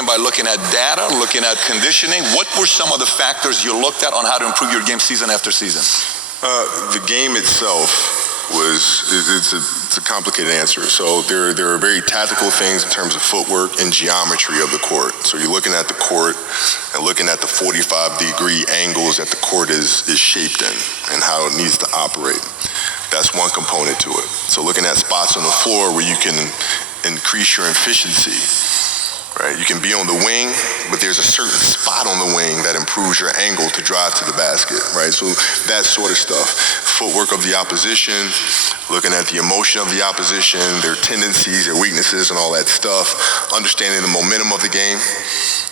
game by looking at data, looking at conditioning? What were some of the factors you looked at on how to improve your game season after season? The game itself it's a complicated answer. So there are very tactical things in terms of footwork and geometry of the court. So you're looking at the court and looking at the 45-degree angles that the court is shaped in and how it needs to operate. That's one component to it. So looking at spots on the floor where you can increase your efficiency. Right? You can be on the wing, but there's a certain spot on the wing that improves your angle to drive to the basket, right? So that sort of stuff. Footwork of the opposition, looking at the emotion of the opposition, their tendencies, their weaknesses, and all that stuff. Understanding the momentum of the game,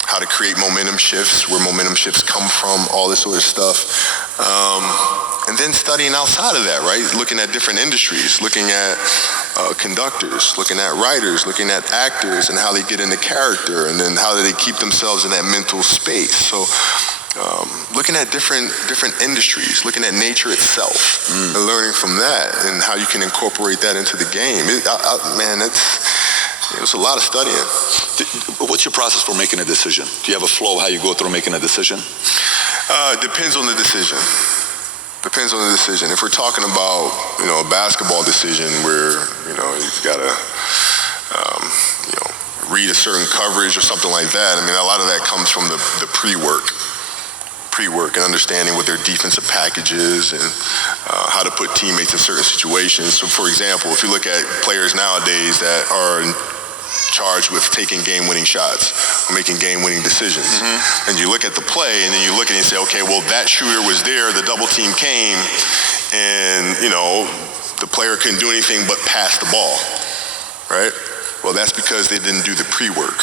how to create momentum shifts, where momentum shifts come from, all this sort of stuff. And then studying outside of that, right? Looking at different industries, looking at conductors, looking at writers, looking at actors and how they get into character, and then how do they keep themselves in that mental space. So looking at different industries, looking at nature itself, and learning from that and how you can incorporate that into the game. Man, it's a lot of studying. What's your process for making a decision? Do you have a flow how you go through making a decision? Depends on the decision. Depends on the decision. If we're talking about, a basketball decision where, you've got to, read a certain coverage or something like that, I mean, a lot of that comes from the pre-work and understanding what their defensive package is and how to put teammates in certain situations. So, for example, if you look at players nowadays that are charged with taking game-winning shots or making game-winning decisions. And you look at the play and then you look at it and say, okay, well, that shooter was there, the double team came, and, the player couldn't do anything but pass the ball, right? Well, that's because they didn't do the pre-work,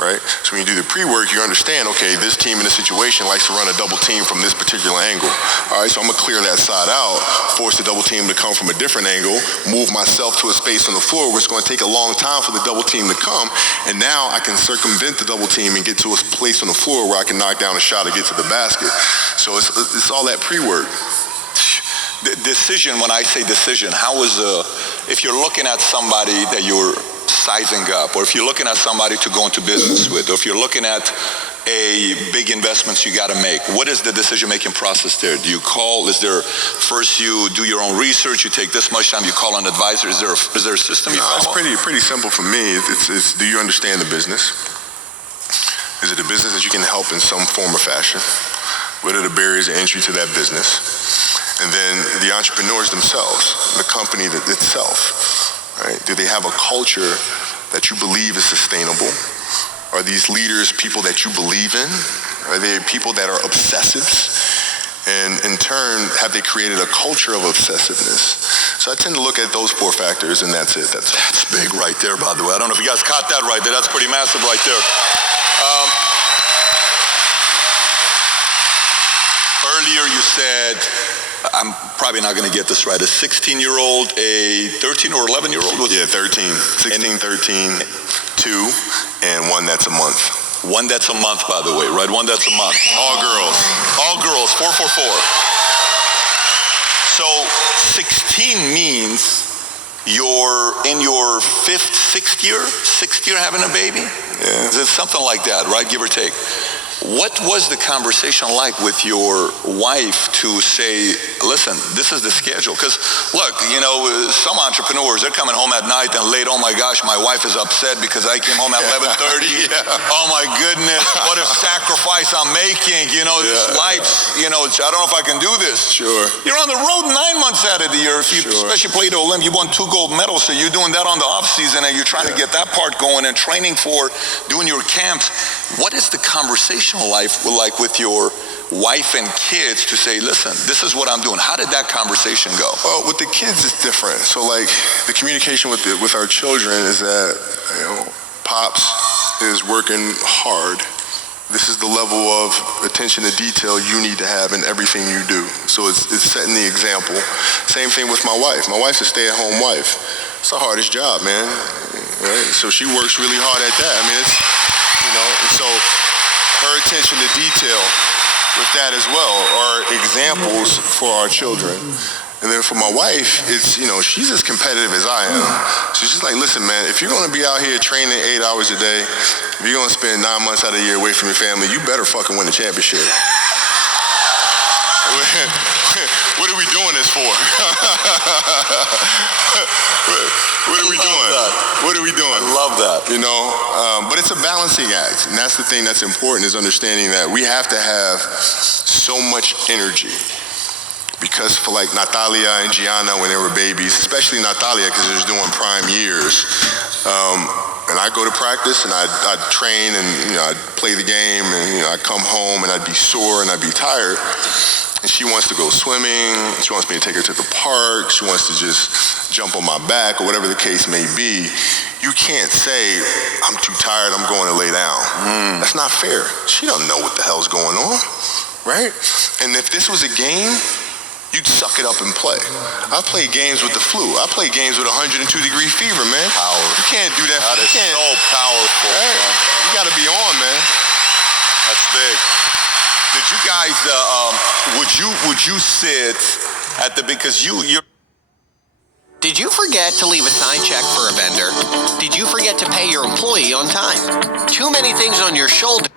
right? So when you do the pre-work, you understand, okay, this team in this situation likes to run a double team from this particular angle. All right, so I'm gonna clear that side out, force the double team to come from a different angle, move myself to a space on the floor where it's gonna take a long time for the double team to come, and now I can circumvent the double team and get to a place on the floor where I can knock down a shot or get to the basket. So it's all that pre-work. The decision, when I say decision, if you're looking at somebody that you're sizing up, or if you're looking at somebody to go into business with, or if you're looking at big investments you got to make, what is the decision-making process there? Do you call, first you do your own research, you take this much time, you call an advisor, is there a system you follow? It's pretty simple for me. It's do you understand the business? Is it a business that you can help in some form or fashion? What are the barriers of entry to that business? And then the entrepreneurs themselves, the company itself, right? Do they have a culture that you believe is sustainable? Are these leaders people that you believe in? Are they people that are obsessives? And in turn, have they created a culture of obsessiveness? So I tend to look at those 4 factors, and that's it. That's big right there, by the way. I don't know if you guys caught that right there. That's pretty massive right there. Earlier you said, I'm probably not going to get this right, a 16-year-old, a 13 or 11-year-old? Yeah, 13. 16, 13, 2, and 1 that's a month. 1 that's a month, by the way, right? 1 that's a month. All girls. All girls, 444. So 16 means you're in your 5th, 6th year having a baby? Yeah. Is it something like that, right? Give or take. What was the conversation like with your wife to say, listen, this is the schedule? Because look, some entrepreneurs, they're coming home at night and late, oh my gosh, my wife is upset because I came home at 11:30. Yeah. Oh my goodness, what a sacrifice I'm making. This life's, I don't know if I can do this. Sure. You're on the road 9 months out of the year. If you especially played the Olympics, you won 2 gold medals, so you're doing that on the off season and you're trying to get that part going and training for doing your camps. What is the conversation life like with your wife and kids to say, listen, this is what I'm doing? How did that conversation go? Well, with the kids, it's different. So like the communication with our children is that, Pops is working hard. This is the level of attention to detail you need to have in everything you do. So it's setting the example. Same thing with my wife. My wife's a stay-at-home wife. It's the hardest job, man. Right? So she works really hard at that. I mean, it's, and so her attention to detail with that as well are examples for our children. And then for my wife, it's, she's as competitive as I am. So she's like, listen, man, if you're going to be out here training 8 hours a day, if you're going to spend 9 months out of the year away from your family, you better fucking win the championship. What are we doing this for? What are we doing? What are we doing? I love that. But it's a balancing act. And that's the thing that's important, is understanding that we have to have so much energy. Because for like Natalia and Gianna when they were babies, especially Natalia because she was doing prime years, and I go to practice and I'd train and I'd play the game and I'd come home and I'd be sore and I'd be tired. And she wants to go swimming, she wants me to take her to the park, she wants to just jump on my back or whatever the case may be. You can't say, I'm too tired, I'm going to lay down. That's not fair. She doesn't know what the hell's going on, right? And if this was a game, you'd suck it up and play. I play games with the flu. I play games with 102-degree fever, man. Powerful. You can't do that. That is so powerful. Right? Man. You got to be on, man. That's big. Did you guys? Would you sit at the because you're. Did you forget to leave a signed check for a vendor? Did you forget to pay your employee on time? Too many things on your shoulder.